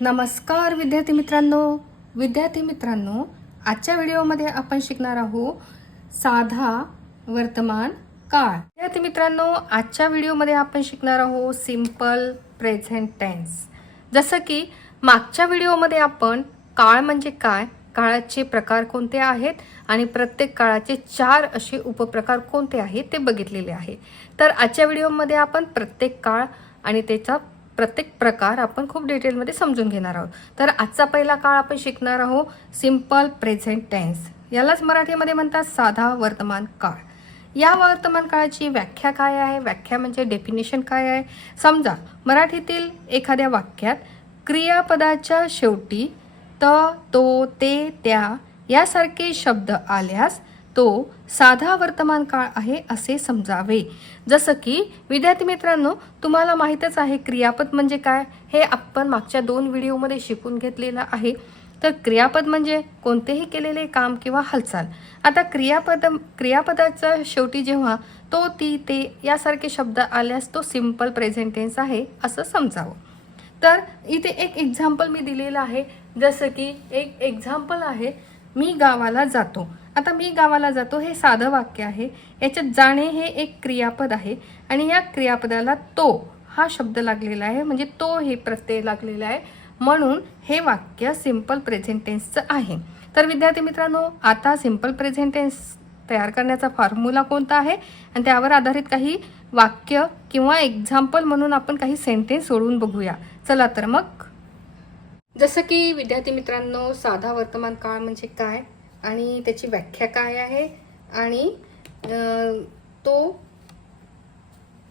नमस्कार विद्यार्थी मित्रांनो. विद्यार्थी मित्रांनो आजच्या व्हिडिओमध्ये आपण शिकणार आहोत साधा वर्तमान काळ. विद्यार्थी मित्रांनो आजच्या व्हिडिओमध्ये आपण शिकणार आहोत सिंपल प्रेझेंट टेन्स. जसं की मागच्या व्हिडिओमध्ये आपण काळ म्हणजे काय काळाचे प्रकार कोणते आहेत आणि प्रत्येक काळाचे चार असे उपप्रकार कोणते आहेत ते बघितलेले आहे. तर आजच्या व्हिडिओमध्ये आपण प्रत्येक काळ आणि त्याचा प्रत्येक प्रकार आपण खूप डिटेलमध्ये समजून घेणार आहोत. तर आजचा पहिला काळ आपण शिकणार आहोत सिंपल प्रेझेंट टेन्स. यालाच मराठीमध्ये म्हणतात साधा वर्तमान काळ. या वर्तमान काळाची व्याख्या काय आहे? व्याख्या म्हणजे डेफिनेशन काय आहे? समजा मराठीतील एखाद्या वाक्यात क्रियापदाच्या शेवटी त तो ते त्या यासारखे शब्द आल्यास तो साधा वर्तमान काळ आहे असे समजावे. जसं की विद्यार्थी मित्रांनो तुम्हाला माहीतच आहे क्रियापद म्हणजे काय? हे आपण मागच्या दोन व्हिडिओमध्ये शिकून घेतलेलं आहे. तर क्रियापद म्हणजे कोणतेही केलेले काम किंवा हालचाल. आता क्रियापद क्रियापदाचा शेवटी जेव्हा तो ती ते यासारखे शब्द आल्यास तो सिंपल प्रेझेंटेन्स आहे असं समजावं. तर इथे एक एक्झाम्पल मी दिलेलं आहे. जसं की एक एक्झाम्पल आहे मी गावाला जातो. आता मी गावाला जातो हे साधं वाक्य आहे. याच्यात जाणे हे एक क्रियापद आहे आणि या क्रियापदाला तो हा शब्द लागलेला आहे म्हणजे तो हे प्रत्यय लागलेला आहे. म्हणून हे वाक्य सिंपल प्रेझेंटेन्सचं आहे. तर विद्यार्थी मित्रांनो आता सिंपल प्रेझेंटेन्स तयार करण्याचा फॉर्म्युला कोणता आहे? आणि त्यावर आधारित काही वाक्य किंवा एक्झाम्पल म्हणून आपण काही सेंटेन्स सोडून बघूया. चला तर मग. जसं की विद्यार्थी मित्रांनो साधा वर्तमान काळ म्हणजे काय? आणि त्याची व्याख्या काय आहे? आणि तो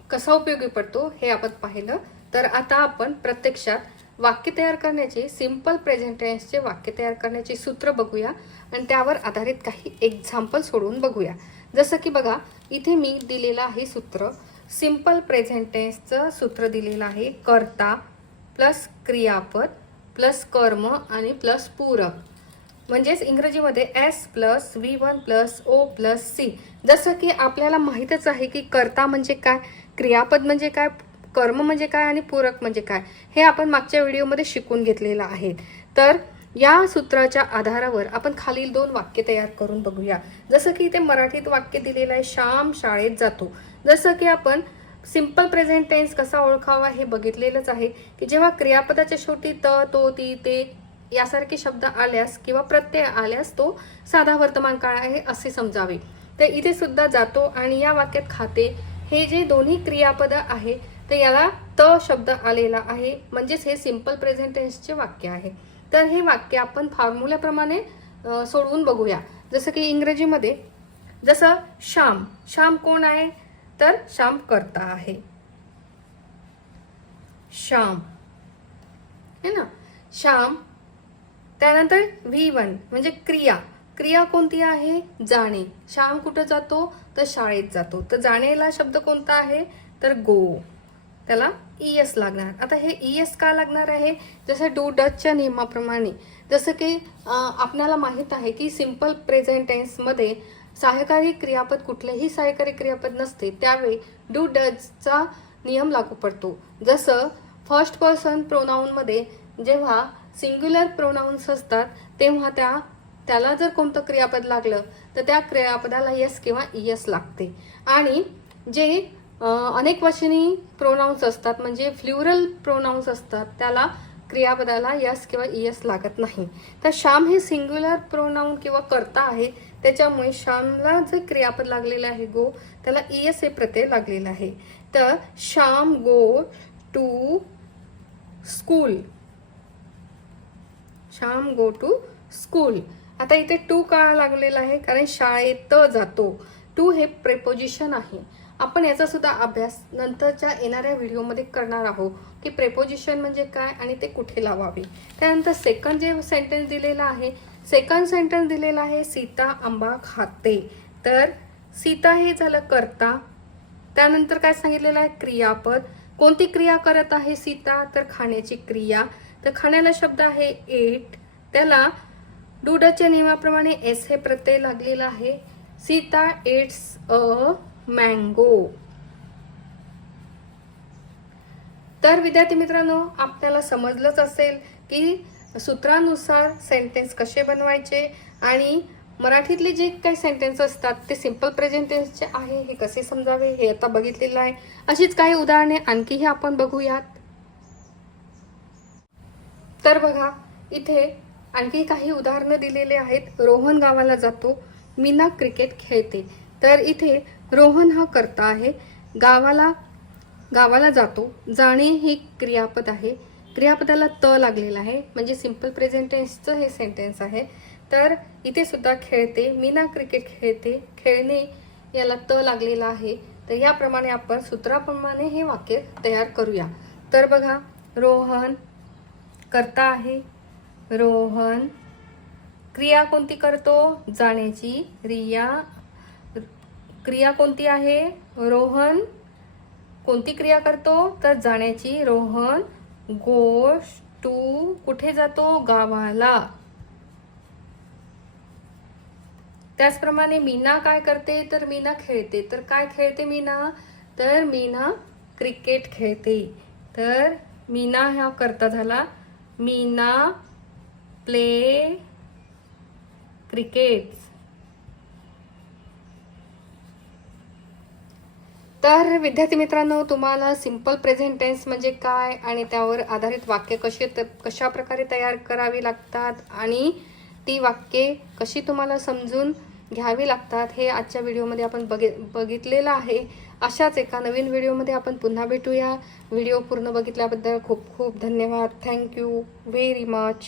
कसा उपयोगी पडतो हे आपण पाहिलं. तर आता आपण प्रत्यक्षात वाक्य तयार करण्याचे सिंपल प्रेझेंटेन्सचे वाक्य तयार करण्याचे सूत्र बघूया. आणि त्यावर आधारित काही एक्झाम्पल सोडवून बघूया. जसं की बघा इथे मी दिलेलं आहे सूत्र. सिंपल प्रेझेंटेन्सचं सूत्र दिलेलं आहे. कर्ता प्लस क्रियापद प्लस कर्म आणि प्लस पूरक. म्हणजेच इंग्रजीमध्ये S plus V one plus O plus C जसं की आपल्याला माहीतच आहे की कर्ता म्हणजे काय क्रियापद म्हणजे काय कर्म म्हणजे काय आणि पूरक म्हणजे काय हे आपण मागच्या व्हिडिओमध्ये शिकून घेतलेलं आहे. तर या सूत्राच्या आधारावर आपण खालील दोन वाक्य तयार करून बघूया. जसं की इथे मराठीत वाक्य दिलेलं आहे श्याम शाळेत जातो. जसं की आपण सिंपल प्रेझेंट टेन्स कसा ओळखावा हे बघितलेलंच आहे की जेव्हा क्रियापदाच्या शेवटी त तो ती ते यासारखे शब्द आल्यास किंवा प्रत्यय आल्यास तो साधा वर्तमान काळ आहे असे समजावे. तर इथे सुद्धा जातो आणि या वाक्यात खाते हे जे दोन्ही क्रियापद आहे तर याला त शब्द आलेला आहे म्हणजेच हे सिंपल प्रेझेंटेन्सचे वाक्य आहे. तर हे वाक्य आपण फॉर्म्युल्याप्रमाणे सोडवून बघूया. जसं की इंग्रजीमध्ये जसं श्याम श्याम कोण आहे? तर श्याम करता आहे. श्याम. है ना? श्याम त्यानंतर व्ही वन म्हणजे क्रिया. क्रिया कोणती आहे? जाणे. श्याम कुठं जातो? तर शाळेत जातो. तर जाणेला शब्द कोणता आहे? तर गो. त्याला ई एस लागणार. आता हे ई एस का लागणार आहे? जसं डू डचच्या नियमाप्रमाणे. जसं की आपल्याला माहीत आहे की सिंपल प्रेझेंट टेन्समध्ये सहाय्यकारी क्रियापद कुठलेही सहाय्यकारी क्रियापद नसते. त्यावेळी डू डचचा नियम लागू पडतो. जसं फर्स्ट पर्सन प्रोनाऊनमध्ये जेव्हा सिंग्युलर प्रोनाऊन्स असतात तेव्हा त्या त्याला जर कोणतं क्रियापद लागलं तर त्या क्रियापदाला यस किंवा यस लागते. आणि जे अनेक वचनी प्रोनाऊन्स असतात म्हणजे फ्ल्युरल प्रोनाऊन्स असतात त्याला क्रियापदाला यस किंवा इयस लागत नाही. तर श्याम हे सिंग्युलर प्रोनाऊन किंवा कर्ता आहे त्याच्यामुळे श्यामला जे क्रियापद लागलेलं आहे गो त्याला इयस हे प्रत्यय लागलेलं आहे. तर Shyam go to school Shyam go to school आता इथे टू का लागलेला आहे? कारण शाळेत जातो. टू हे प्रेपोजिशन आहे. आपण याचा सुद्धा अभ्यास नंतरच्या येणाऱ्या व्हिडिओमध्ये करणार आहोत. की प्रेपोजिशन म्हणजे काय आणि ते कुठे लावावे? त्यानंतर सेकंड जे सेंटेन्स दिलेला आहे सेकंड सेंटेन्स दिलेला आहे सीता आंबा खाते. तर सीता हे झालं करता. त्यानंतर काय सांगितलेलं आहे? क्रियापद. कोणती क्रिया करत आहे सीता? तर खाण्याची क्रिया. तर खाण्याला शब्द आहे एट त्याला डुडाच्या नियमाप्रमाणे एस हे प्रत्यय लागलेला आहे. सीता एट्स अ मँगो तर विद्यार्थी मित्रांनो आपल्याला समजलंच असेल की सूत्रानुसार सेंटेन्स कसे बनवायचे आणि मराठीतले जे काही सेंटेन्स असतात ते सिंपल प्रेझेंट टेन्सचे आहे हे कसे समजावे हे आता बघितलेलं आहे. अशीच काही उदाहरणे आणखीही आपण बघूयात. तर बघा इथे आणखी काही उदाहरणं दिलेले आहेत. रोहन गावाला जातो मीना क्रिकेट खेळते. तर इथे रोहन हा कर्ता आहे. गावाला गावाला जातो. जाणे ही क्रियापद आहे. क्रियापदाला त लागलेलं आहे. म्हणजे सिंपल प्रेझेंटेन्सचं हे सेंटेन्स आहे. तर इथे सुद्धा खेळते मीना क्रिकेट खेळते खेळणे याला त लागलेला आहे. तर याप्रमाणे आपण सूत्राप्रमाणे हे वाक्य तयार करूया. तर बघा रोहन करता आहे. रोहन क्रिया कोणती करतो? जाण्याची रिया क्रिया कोणती आहे? रोहन कोणती क्रिया करतो? तर जाण्याची रोहन गोश टू कुठे जातो? गावाला. त्याचप्रमाणे मीना काय करते? तर मीना खेळते. तर काय खेळते मीना? तर मीना क्रिकेट खेळते. तर मीना हा करता झाला मीना प्ले क्रिकेट. तर विद्यार्थी मित्रांनो तुम्हाला सिंपल प्रेझेंट टेन्स म्हणजे काय आणि त्यावर आधारित वाक्य कशी कशा प्रकारे तयार करावी लागतात आणि ती वाक्ये कशी तुम्हाला समजून घ्यावी लागतात. हे आजच्या व्हिडिओमध्ये आपण बघि बघितलेलं आहे. अशाच एका नवीन व्हिडिओमध्ये आपण पुन्हा भेटूया. व्हिडिओ पूर्ण बघितल्याबद्दल खूप खूप धन्यवाद. Thank you very much